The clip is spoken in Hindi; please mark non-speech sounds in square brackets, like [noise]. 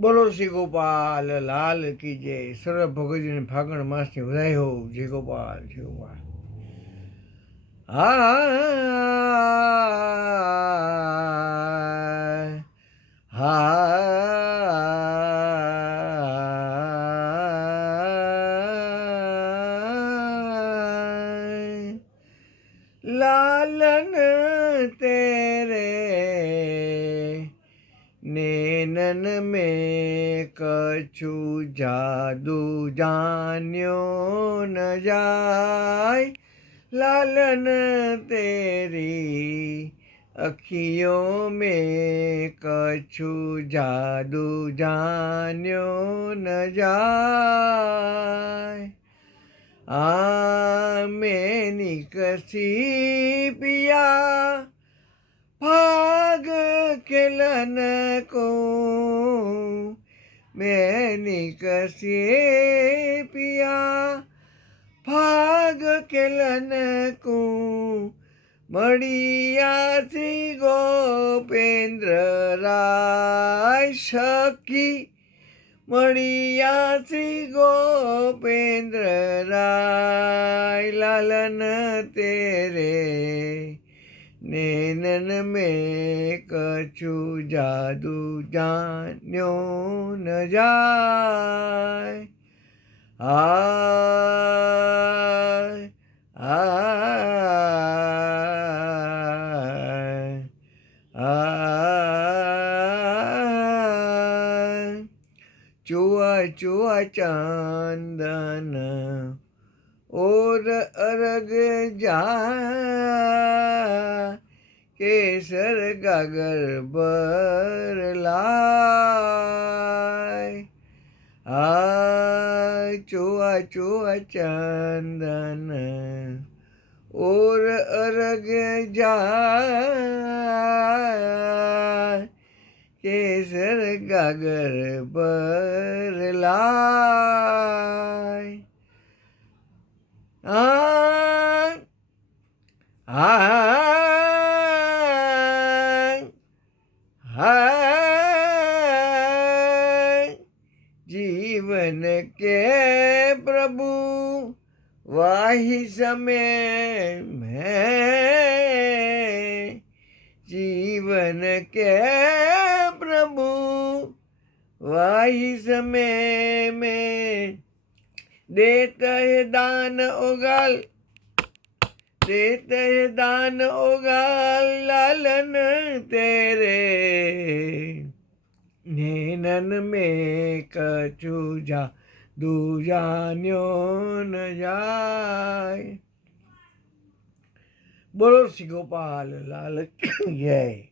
બોલો શ્રી ગોપાલ લાલ કી જય સર્વ ભગતજીને ફાગણ માસની વધાઈ હો જય ગોપાલ જય ગોપાલ હા હા लालन तेरे नैनन में कछु जादू जान्यो न जाय। लालन तेरी अखियों में कछु जादू जान्यो न जाय। आमेनी कसी पिया भाग के को मैंने कसे पिया। भाग के को मड़िया श्री गोपेंद्र राय शकी मड़िया श्री गोपेंद्र राय, लालन तेरे नैनन में कछु जादू जान्यो न जाय। आय आय आय। चुआ चुआ चंदन और अरग जाय। केसर गागर बरलाय आ चुआ चुआ चंदन और अर्ग जा केसर गागर बरलाय आ आ जीवन के प्रभु, वाही समय में जीवन के प्रभु, वाही समय में देता है दान उगल, देता दान उगल, लालन तेरे नेनन में कछु जा दूजान्यो न जाए बोलो सी गोपाल लाल [clears throat] जय।